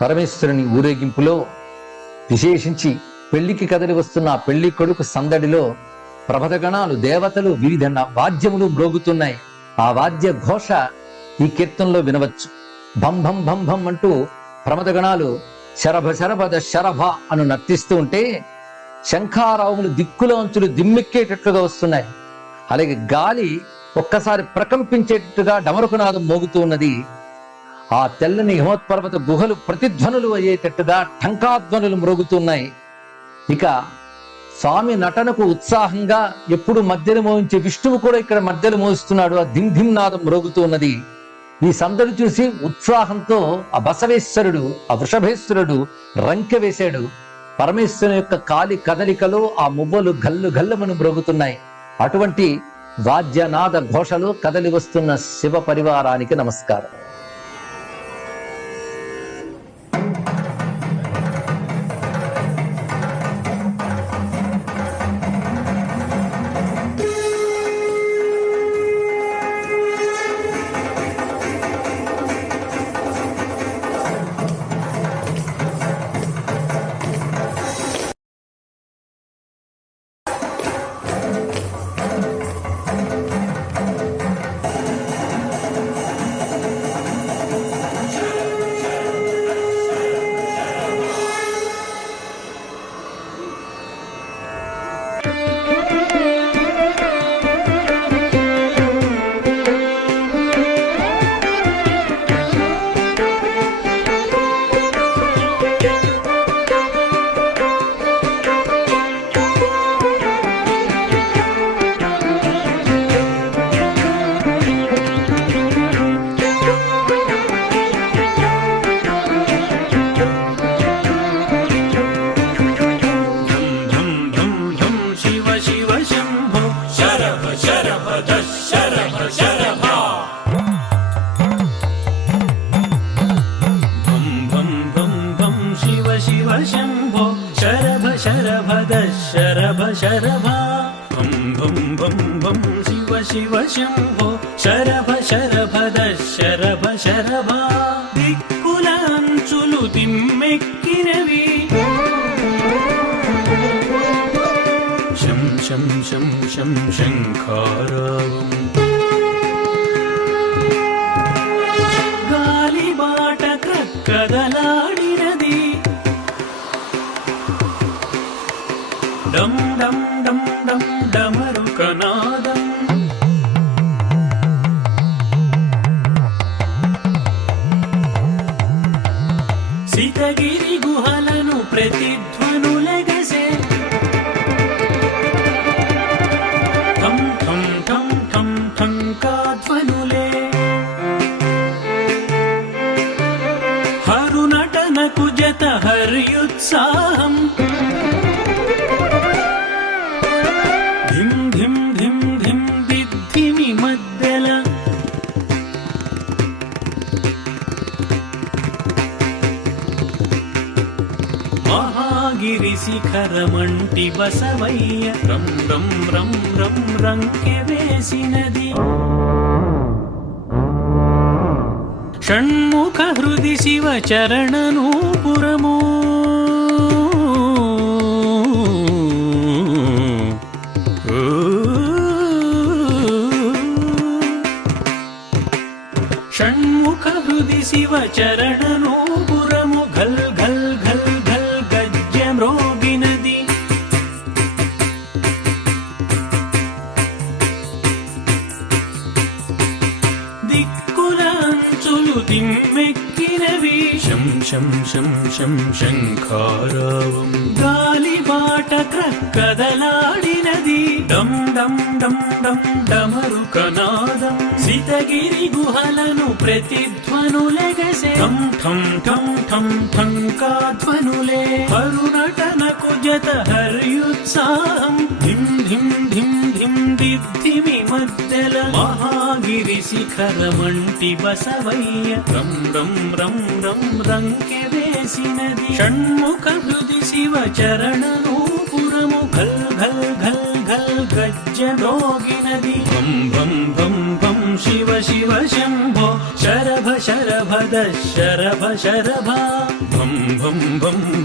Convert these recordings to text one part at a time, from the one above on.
పరమేశ్వరుని ఊరేగింపులో విశేషించి పెళ్లికి కదలి వస్తున్న ఆ పెళ్లి కొడుకు సందడిలో ప్రభదగణాలు, దేవతలు, వివిధ వాద్యములు మ్రోగుతున్నాయి. ఆ వాద్య ఘోష ఈ కీర్తనలో వినవచ్చు. భం భం భం భం అంటూ ప్రమదగణాలు శరభ శరభద శరభ అను నర్తిస్తూ ఉంటే శంఖారావులు దిక్కులోంచులు దిమ్మెక్కేటట్లుగా వస్తున్నాయి. అలాగే గాలి ఒక్కసారి ప్రకంపించేటట్టుగా డమరుకనాదం మోగుతూ ఉన్నది. ఆ తెల్లని హిమోత్పర్వత గుహలు ప్రతిధ్వనులు అయ్యేటట్టుగా టంకాధ్వనులు మ్రోగుతున్నాయి. ఇక స్వామి నటనకు ఉత్సాహంగా ఎప్పుడు మధ్యలో మోగించే విష్ణువు కూడా ఇక్కడ మధ్యలో మోగిస్తున్నాడు. ఆ ధిమ్ ధిమ్ నాదం మ్రోగుతూ ఉన్నది. ఈ సందడి చూసి ఉత్సాహంతో ఆ బసవేశ్వరుడు, ఆ వృషభేశ్వరుడు రంకె వేశాడు. పరమేశ్వరుని యొక్క కాలి కదలికలో ఆ మువ్వలు గల్లు గల్లమను మ్రోగుతున్నాయి. అటువంటి వాద్యనాద ఘోషలో కదలి వస్తున్న శివ పరివారానికి నమస్కారం. शंभो शरभ शरभद शरभ शरभा भं भं भं भं शिव शिव शंभो शरभ शरभद शरभ शरभा दिक्कुलांचुलु तिम्मेक्किनवी शं शं शं शं शंखारावं गालिबाट क्रक्कदलाडिनदी डम डम डम डम डमरुकनादं सीतगिरि गुहలను प्रतिध्वनुलगसे ठं ठं ठं ठं ठंकाध्वनुले हरुनटनकु जत हर्युत्साहं धिम धिम धिम धिम दिद्धिमि मद्दल महागिरि शिखरमंटि बसवय्य रं रं रं रं రంకె వేసినది షణ్ముఖ హృది శివ చరణనూపురము షణ్ముఖ హృది శివ చరణనూపురము ఘల్ ఘల్ ఘల్ ఘల్ గజ్జమ్రోగినది దిక్కులాంచులు తిమ్మెక్కినవి శం శం శం శం శంఖారావం గాలిబాట క్రక్కదలాడినది డం డం డం డం డమరుకనాదం సితగిరి గుహలను ప్రతిధ్వనులెగసె ఠం ఠం ఠం ఠం ఠంకాధ్వనులే హరునటనకు జత హర్యుత్సాహం ధిం ధిం ధిం ధిం దిద్ధిమి మద్దెల మహాగిరి శిఖరమంటి బసవయ్య రం రం రం రం రంకె వేసినది షణ్ముఖ హృది శివ చరణనూపురము ఘల్ ఘల్ ఘల్ ఘల్ గజ్జమ్రోగినది భం భం భం భం శివ శివ శంభో శరభ శరభద శరభ శరభా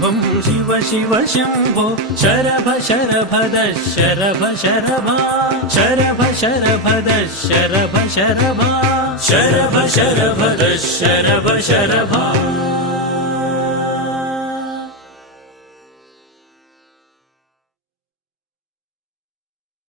बं शिव शिव शम्भो शरभ शरभद शरभ शरभा शरभ शरभद शरभ शरभा शरभ शरभद शरभ शरभा